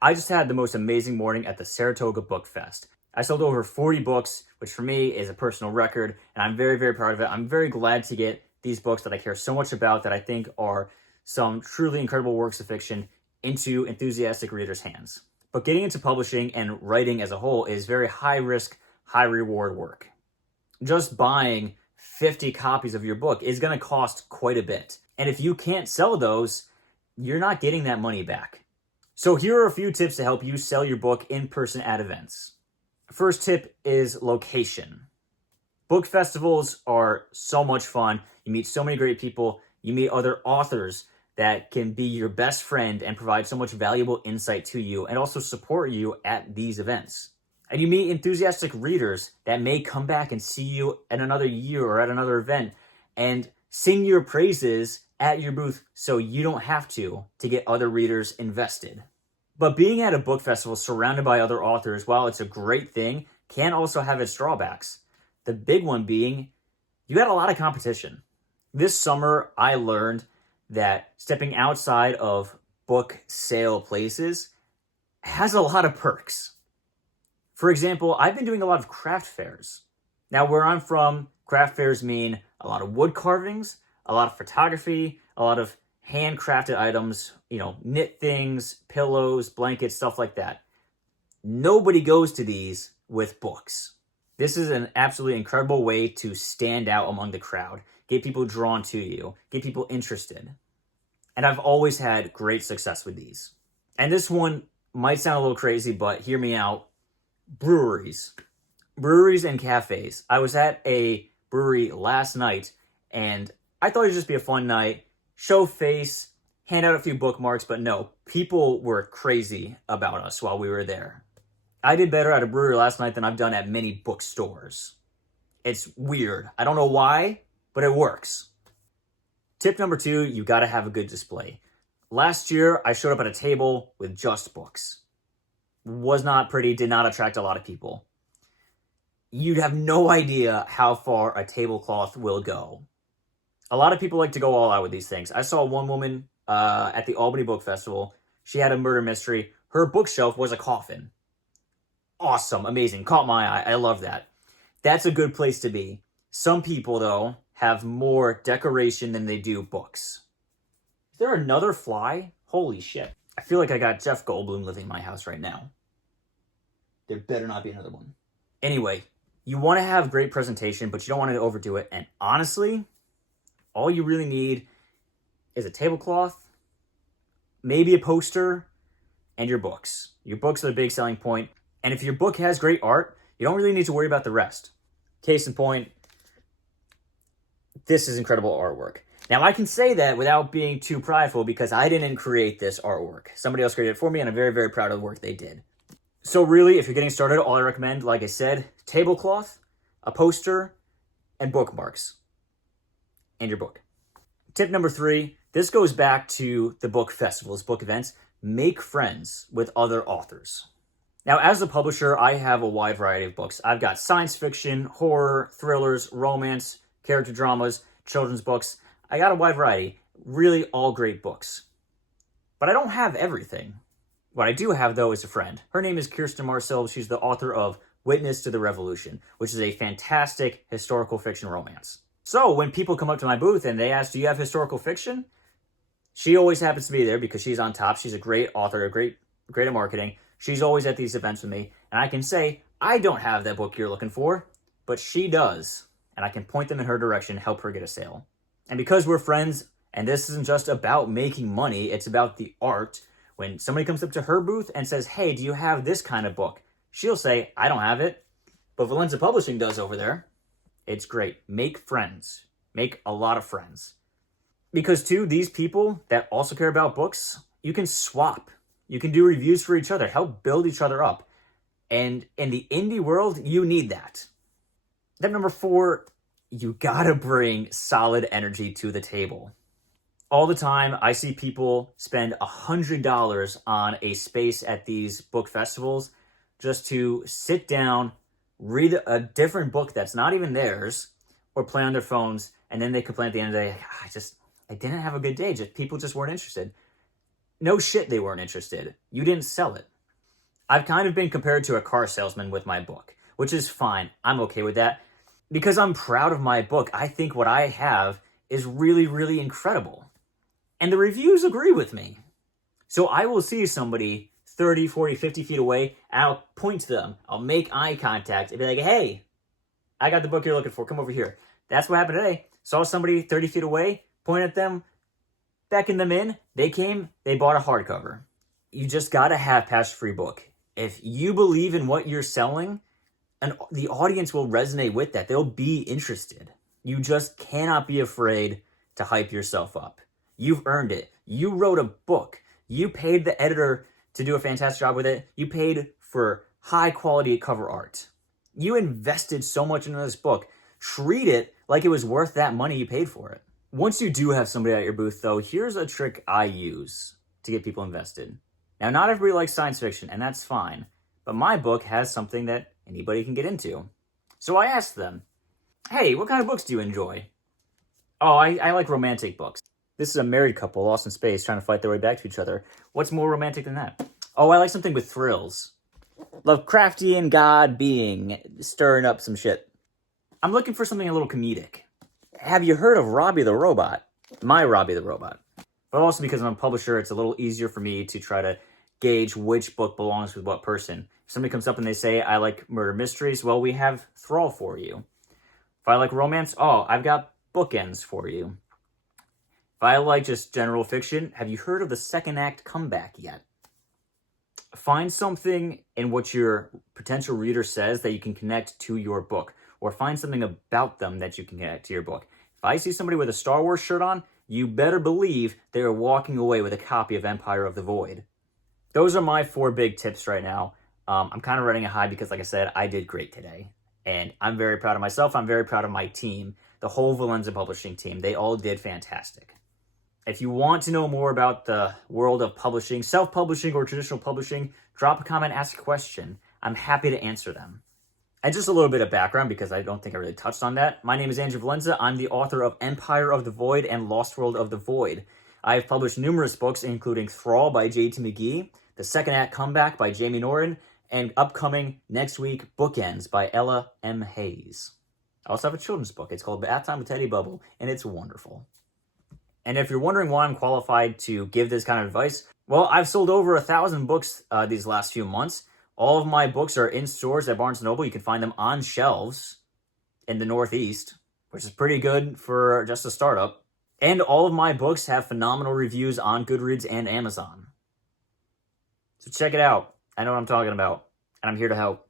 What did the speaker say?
I just had the most amazing morning at the Saratoga Book Fest. I sold over 40 books, which for me is a personal record, and I'm very, very proud of it. I'm very glad to get these books that I care so much about, that I think are some truly incredible works of fiction, into enthusiastic readers' hands. But getting into publishing and writing as a whole is very high risk, high reward work. Just buying 50 copies of your book is going to cost quite a bit. And if you can't sell those, you're not getting that money back. So here are a few tips to help you sell your book in person at events. First tip is location. Book festivals are so much fun. You meet so many great people. You meet other authors that can be your best friend and provide so much valuable insight to you and also support you at these events. And you meet enthusiastic readers that may come back and see you in another year or at another event and sing your praises at your booth so you don't have to get other readers invested. But being at a book festival surrounded by other authors, while it's a great thing, can also have its drawbacks. The big one being, you got a lot of competition. This summer, I learned that stepping outside of book sale places has a lot of perks. For example, I've been doing a lot of craft fairs. Now, where I'm from, craft fairs mean a lot of wood carvings, a lot of photography, a lot of handcrafted items, knit things, pillows, blankets, stuff like that. Nobody goes to these with books. This is an absolutely incredible way to stand out among the crowd, get people drawn to you, get people interested. And I've always had great success with these. And this one might sound a little crazy, but hear me out. Breweries and cafes. I was at a brewery last night, and I thought it'd just be a fun night, show face, hand out a few bookmarks, but no, people were crazy about us while we were there. I did better at a brewery last night than I've done at many bookstores. It's weird. I don't know why, but it works. Tip number 2, you gotta have a good display. Last year, I showed up at a table with just books. Was not pretty, did not attract a lot of people. You'd have no idea how far a tablecloth will go. A lot of people like to go all out with these things. I saw one woman at the Albany Book Festival. She had a murder mystery. Her bookshelf was a coffin. Awesome, amazing, caught my eye. I love that. That's a good place to be. Some people, though, have more decoration than they do books. Is there another fly? Holy shit. I feel like I got Jeff Goldblum living in my house right now. There better not be another one. Anyway, you want to have great presentation, but you don't want to overdo it. And honestly, all you really need is a tablecloth, maybe a poster, and your books. Your books are the big selling point. And if your book has great art, you don't really need to worry about the rest. Case in point, this is incredible artwork. Now, I can say that without being too prideful because I didn't create this artwork. Somebody else created it for me, and I'm very, very proud of the work they did. So really, if you're getting started, all I recommend, like I said, tablecloth, a poster, and bookmarks. And your book. Tip number 3, this goes back to the book festivals, book events. Make friends with other authors. Now, as a publisher, I have a wide variety of books. I've got science fiction, horror, thrillers, romance, character dramas, children's books. I got a wide variety, really all great books. But I don't have everything. What I do have, though, is a friend. Her name is Kirsten Marcel. She's the author of Witness to the Revolution, which is a fantastic historical fiction romance. So when people come up to my booth and they ask, do you have historical fiction? She always happens to be there because she's on top. She's a great author, great at marketing. She's always at these events with me. And I can say, I don't have that book you're looking for, but she does. And I can point them in her direction, help her get a sale. And because we're friends, and this isn't just about making money, it's about the art. When somebody comes up to her booth and says, hey, do you have this kind of book? She'll say, I don't have it, but Valenza Publishing does over there. It's great. Make friends. Make a lot of friends. Because too, these people that also care about books, you can swap. You can do reviews for each other, help build each other up. And in the indie world, you need that. Tip number 4, you gotta bring solid energy to the table. All the time, I see people spend $100 on a space at these book festivals just to sit down, read a different book that's not even theirs, or play on their phones, and then they complain at the end of the day, I didn't have a good day. People just weren't interested. No shit, they weren't interested. You didn't sell it. I've kind of been compared to a car salesman with my book, which is fine. I'm okay with that because I'm proud of my book. I think what I have is really, really incredible. And the reviews agree with me. So I will see somebody 30, 40, 50 feet away, and I'll point to them. I'll make eye contact and be like, hey, I got the book you're looking for. Come over here. That's what happened today. Saw somebody 30 feet away, point at them, beckon them in. They came, they bought a hardcover. You just got to have passion-free book. If you believe in what you're selling, and the audience will resonate with that. They'll be interested. You just cannot be afraid to hype yourself up. You've earned it. You wrote a book. You paid the editor to do a fantastic job with it. You paid for high quality cover art. You invested so much into this book. Treat it like it was worth that money you paid for it. Once you do have somebody at your booth, though, here's a trick I use to get people invested. Now, not everybody likes science fiction, and that's fine. But my book has something that anybody can get into. So I asked them, hey, what kind of books do you enjoy? Oh, I like romantic books. This is a married couple lost in space trying to fight their way back to each other. What's more romantic than that? Oh, I like something with thrills. Lovecraftian god being, stirring up some shit. I'm looking for something a little comedic. Have you heard of Robbie the Robot? My Robbie the Robot. But also because I'm a publisher, it's a little easier for me to try to gauge which book belongs with what person. If somebody comes up and they say, I like murder mysteries, well, we have Thrall for you. If I like romance, oh, I've got Bookends for you. If I like just general fiction, have you heard of the second act comeback yet? Find something in what your potential reader says that you can connect to your book, or find something about them that you can connect to your book. If I see somebody with a Star Wars shirt on, you better believe they are walking away with a copy of Empire of the Void. Those are my 4 big tips right now. I'm kind of running a high because, like I said, I did great today. And I'm very proud of myself. I'm very proud of my team, the whole Valenza Publishing team. They all did fantastic. If you want to know more about the world of publishing, self-publishing or traditional publishing, drop a comment, ask a question. I'm happy to answer them. And just a little bit of background, because I don't think I really touched on that. My name is Andrew Valenza. I'm the author of Empire of the Void and Lost World of the Void. I have published numerous books, including Thrall by J.T. McGee, The Second Act Comeback by Jamie Noren, and upcoming next week, Bookends by Ella M. Hayes. I also have a children's book. It's called Bath Time with Teddy Bubble, and it's wonderful. And if you're wondering why I'm qualified to give this kind of advice, well, I've sold over 1,000 books these last few months. All of my books are in stores at Barnes & Noble. You can find them on shelves in the Northeast, which is pretty good for just a startup. And all of my books have phenomenal reviews on Goodreads and Amazon. So check it out. I know what I'm talking about, and I'm here to help.